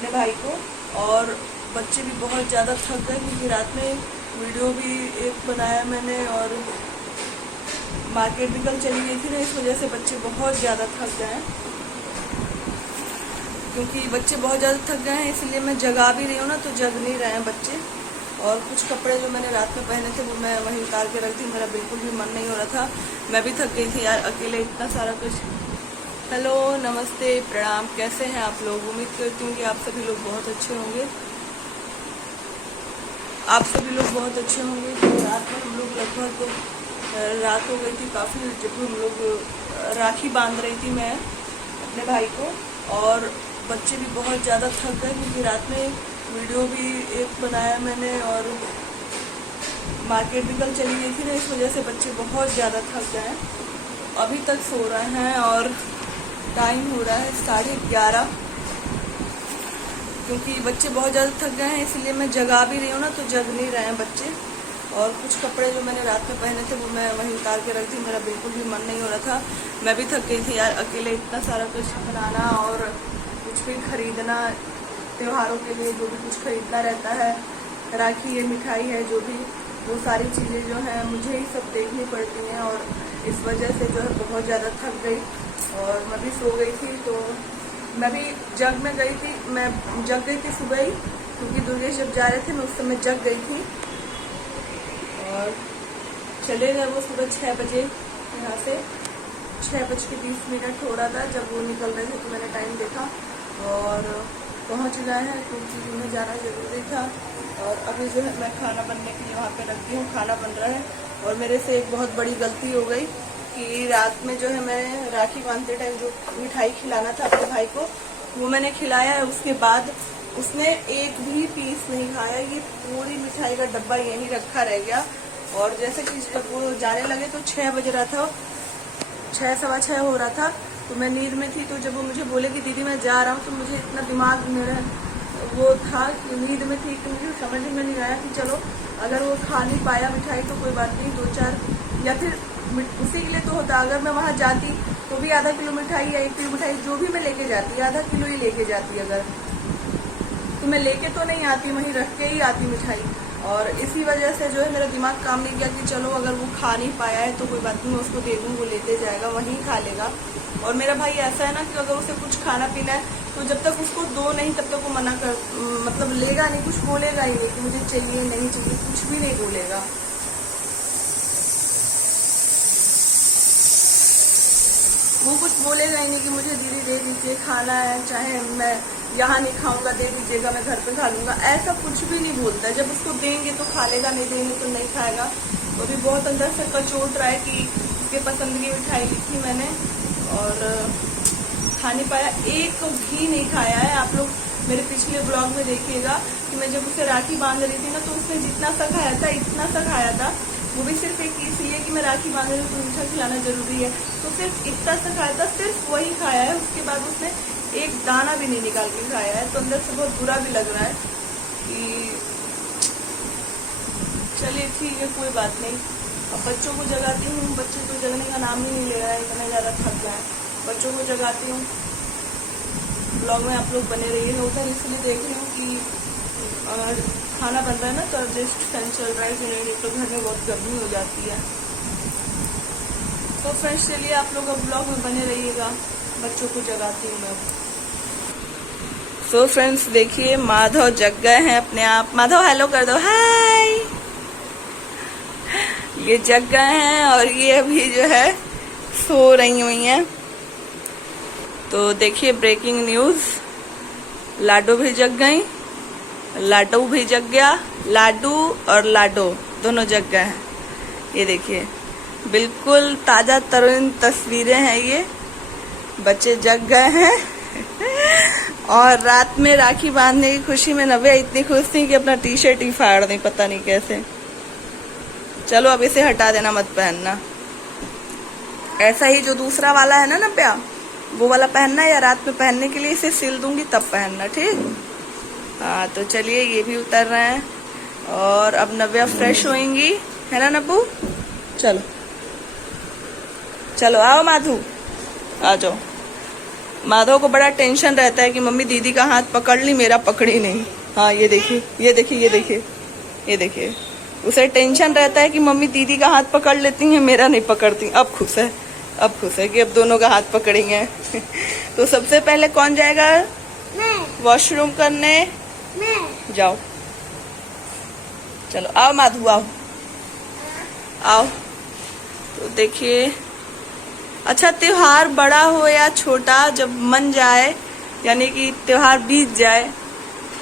अपने भाई को। और बच्चे भी बहुत ज़्यादा थक गए क्योंकि रात में वीडियो भी एक बनाया मैंने और मार्केट भी कल चली गई थी ना, इस वजह से बच्चे बहुत ज़्यादा थक गए हैं। क्योंकि बच्चे बहुत ज़्यादा थक गए हैं इसलिए मैं जगा भी रही हूँ ना, तो जग नहीं रहे हैं बच्चे। और कुछ कपड़े जो मैंने रात में पहने थे वो मैं वहीं उतार के रख दी, मेरा बिल्कुल भी मन नहीं हो रहा था। मैं भी थक गई थी यार, अकेले इतना सारा कुछ। हेलो, नमस्ते, प्रणाम, कैसे हैं आप लोग? उम्मीद करती हूँ कि आप सभी लोग बहुत अच्छे होंगे। आप सभी लोग बहुत अच्छे होंगे। तो रात में हम लोग लगभग रात हो गई थी काफ़ी, जब हम लोग राखी बांध रही थी मैं अपने भाई को। और बच्चे भी बहुत ज़्यादा थक गए क्योंकि रात में वीडियो भी एक बनाया मैंने और मार्केट भी कल चली गई थी ना, इस वजह से बच्चे बहुत ज़्यादा थक गए हैं। अभी तक सो रहे हैं और टाइम हो रहा है 11:30, क्योंकि बच्चे बहुत ज़्यादा थक गए हैं इसलिए मैं जगा भी रही हूँ ना, तो जग नहीं रहे हैं बच्चे। और कुछ कपड़े जो मैंने रात में पहने थे वो मैं वहीं उतार के रख दी, मेरा बिल्कुल भी मन नहीं हो रहा था। मैं भी थक गई थी यार, अकेले इतना सारा कुछ बनाना और कुछ भी खरीदना, त्योहारों के लिए जो भी कुछ खरीदना रहता है, राखी है, मिठाई है, जो भी वो सारी चीज़ें जो हैं मुझे ही सब देखनी पड़ती हैं। और इस वजह से जो है बहुत ज़्यादा थक गई और मैं भी सो गई थी। तो मैं भी जग में गई थी, मैं जग गई थी सुबह ही, क्योंकि दुर्गेश जब जा रहे थे मैं उस समय जग गई थी। और चले गए वो सुबह 6 बजे, यहाँ से 6:20 हो रहा था जब वो निकल रहे थे, तो मैंने टाइम देखा और पहुँच गए हैं क्योंकि उन्हें जाना ज़रूरी था। और अभी जो है मैं खाना बनने के लिए वहाँ पे रखती हूँ, खाना बन रहा है। और मेरे से एक बहुत बड़ी गलती हो गई कि रात में जो है मैं राखी बांधते टाइम जो मिठाई खिलाना था अपने भाई को वो मैंने खिलाया है, उसके बाद उसने एक भी पीस नहीं खाया। ये पूरी मिठाई का डब्बा यहीं रखा रह गया। और जैसे कि जब वो जाने लगे तो 6 बज रहा था, 6 सवा 6 हो रहा था, तो मैं नींद में थी। तो जब वो मुझे बोले कि दीदी मैं जा रहा हूँ, तो मुझे इतना दिमाग मेरा वो था कि नींद में थी, तो मुझे समझ में नहीं आया कि चलो अगर वो खा नहीं पाया मिठाई तो कोई बात नहीं, 2-4 या फिर उसी के लिए तो होता। अगर मैं वहाँ जाती तो भी आधा किलो मिठाई या 1 किलो मिठाई जो भी मैं लेके जाती, आधा किलो ही लेके जाती, अगर तो मैं लेके तो नहीं आती, वहीं रख के ही आती मिठाई। और इसी वजह से जो है मेरा दिमाग काम नहीं किया कि चलो अगर वो खा नहीं पाया है तो कोई बात नहीं, मैं उसको दे दूँ, वो लेते जाएगा, वहीं खा लेगा। और मेरा भाई ऐसा है ना कि अगर उसे कुछ खाना पीना है तो जब तक उसको दो नहीं तब तक वो मना कर, मतलब लेगा नहीं, कुछ बोलेगा ही नहीं कि मुझे चाहिए नहीं चाहिए, कुछ भी नहीं बोलेगा। वो कुछ बोलेगा ही नहीं कि मुझे दीदी दे दीजिए खाना है, चाहे मैं यहाँ नहीं खाऊंगा दे दीजिएगा, मैं घर पे खा लूँगा, ऐसा कुछ भी नहीं बोलता है। जब उसको देंगे तो खा लेगा, नहीं देंगे तो नहीं खाएगा। वो भी बहुत अंदर से कचोट रहा है कि उसके पसंद की मिठाई लिखी मैंने और खा नहीं पाया, एक भी नहीं खाया है। आप लोग मेरे पिछले ब्लॉग में देखिएगा कि मैं जब उसे राखी बांध रही थी ना, तो उसने जितना सा खाया था, इतना सा खाया था, वो भी सिर्फ एक इसलिए कि मैं राखी बांध रही हूँ तो मीठा खिलाना जरूरी है, तो सिर्फ इतना सा खाया था, सिर्फ वही खाया है। उसके बाद उसने एक दाना भी नहीं निकाल के खाया है। तो अंदर से बहुत बुरा भी लग रहा है कि चलिए ठीक है, कोई बात नहीं। अब बच्चों को जगाती हूँ, बच्चे तो जगने का नाम ही नहीं ले रहा है, इतना ज़्यादा थक गए। बच्चों को जगाती हूँ। ब्लॉग में आप लोग बने रहिए। उधर इसलिए देख रही हूँ कि खाना बन रहा है ना, तो जस्ट फैन चल रहा है कि नहीं, तो घर में बहुत गर्मी हो जाती है। तो फ्रेंड्स चलिए आप लोग अब ब्लॉग में बने रहिएगा, बच्चों को जगाती हूँ मैं। तो फ्रेंड्स देखिए माधव जग गए हैं अपने आप। माधव हेलो कर दो, हाय। ये जग गए हैं और ये अभी जो है सो रही हुई हैं। तो देखिए ब्रेकिंग न्यूज, लाडो भी जग गई, लाडो भी जग गया, लाडू और लाडो दोनों जग गए हैं। ये देखिए बिल्कुल ताजा तरीन तस्वीरें हैं ये, बच्चे जग गए हैं। और रात में राखी बांधने की खुशी में नव्या इतनी खुश थी कि अपना टी शर्ट ही फाड़ दी, पता नहीं कैसे। चलो अब इसे हटा देना, मत पहनना। ऐसा ही जो दूसरा वाला है ना नव्या, वो वाला पहनना, या रात में पहनने के लिए इसे सिल दूंगी तब पहनना, ठीक। हाँ तो चलिए ये भी उतर रहे हैं और अब नव्या फ्रेश होएंगी, है ना नब्बू। चलो चलो आओ माधु, आ जाओ। माधव को बड़ा टेंशन रहता है कि मम्मी दीदी का हाथ पकड़ ली, मेरा पकड़ी नहीं। हाँ ये देखिए, ये देखिए, ये देखिए, ये देखिए, उसे टेंशन रहता है कि मम्मी दीदी का हाथ पकड़ लेती हैं, मेरा नहीं पकड़ती। अब खुश है, अब खुश है कि अब दोनों का हाथ पकड़ेंगे। तो सबसे पहले कौन जाएगा वॉशरूम करने? मैं। जाओ, चलो आओ माधु, आओ आओ। तो देखिए, अच्छा त्योहार बड़ा हो या छोटा, जब मन जाए यानी कि त्योहार बीत जाए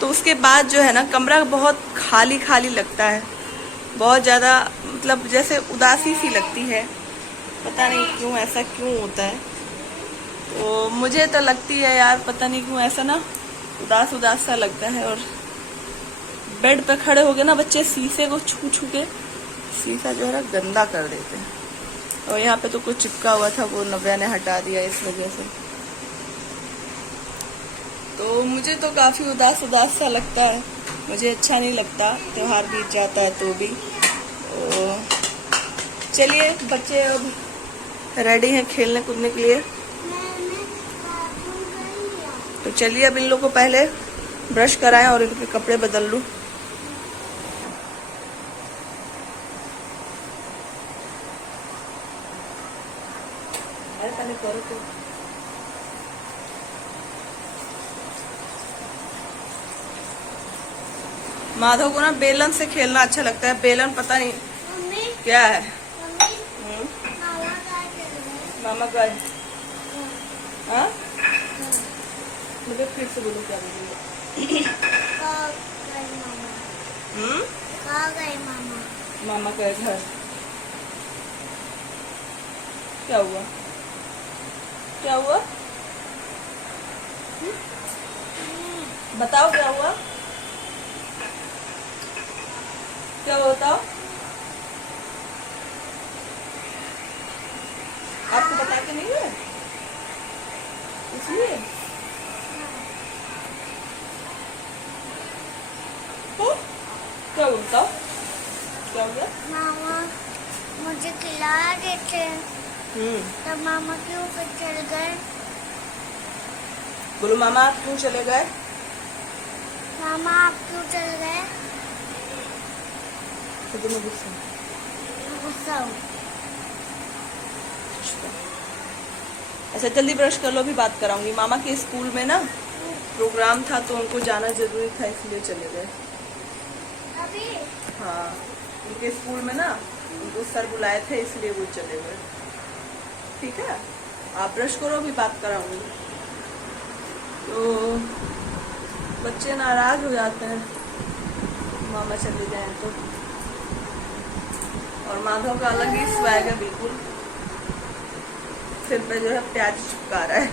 तो उसके बाद जो है ना कमरा बहुत खाली खाली लगता है, बहुत ज़्यादा, मतलब जैसे उदासी सी लगती है। पता नहीं क्यों, ऐसा क्यों होता है। तो मुझे तो लगती है यार, पता नहीं क्यों ऐसा ना उदास उदास सा लगता है। और बेड पे खड़े हो गए ना बच्चे, शीशे को छू छू के शीशा जो है ना गंदा कर देते हैं। और यहाँ पे तो कुछ चिपका हुआ था, वो नव्या ने हटा दिया इस वजह से। तो मुझे तो काफ़ी उदास उदास सा लगता है, मुझे अच्छा नहीं लगता त्योहार बीत जाता है तो भी। तो चलिए, बच्चे अब रेडी हैं खेलने कूदने के लिए। तो चलिए अब इन लोगों को पहले ब्रश कराएं और इनके कपड़े बदल लूं। पहले करो तो। माधव को ना बेलन से खेलना अच्छा लगता है। बेलन पता नहीं क्या है। मामा गए? हाँ, मुझे फिर से बोलो क्या बोलोगे? मामा गए घर। क्या हुआ? क्या हुआ? बताओ क्या हुआ? क्या बताओ? आपको बता के नहीं है इसलिए? क्या बताओ क्या हो गया? मामा मुझे खिला देते तब मामा क्यों फिर चल गए? बोलो मामा आप क्यों चले गए? मामा आप क्यों चल गए? तो तुम्हें गुस्सा? गुस्सा हूँ। अच्छा जल्दी ब्रश कर लो, भी बात कराऊंगी। मामा के स्कूल में ना प्रोग्राम था तो उनको जाना जरूरी था, इसलिए चले गए। अभी? हाँ, उनके स्कूल में ना उनको सर बुलाए थे, इसलिए वो चले गए। ठीक है, आप ब्रश करो, भी बात कराऊंगी। तो बच्चे नाराज हो जाते हैं मामा चले जाए तो। और माधव का अलग ही स्वैग है, बिल्कुल सिर पे जो है प्याज चिपका रहा है।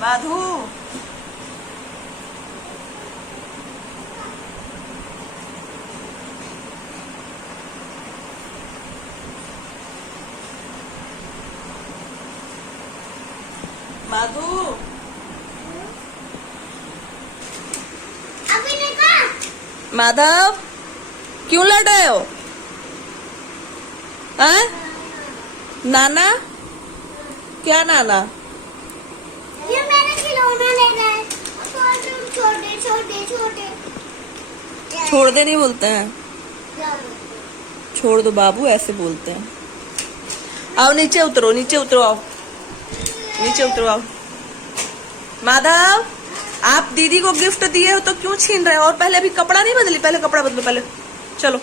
माधु माधु अभी नहीं कहा। माधव क्यों लड़ रहे हो? हैं? नाना? क्या नाना? ये मेरा खिलौना लेना है। छोटे छोटे छोटे। छोड़ दे नहीं बोलते हैं, छोड़ दो बाबू ऐसे बोलते हैं। आओ नीचे उतरो, नीचे उतरो, आओ नीचे उतरो, आओ। माधव आप दीदी को गिफ्ट दिए हो तो क्यों छीन रहे हो? और पहले अभी कपड़ा नहीं बदली, पहले कपड़ा बदलो, पहले चलो।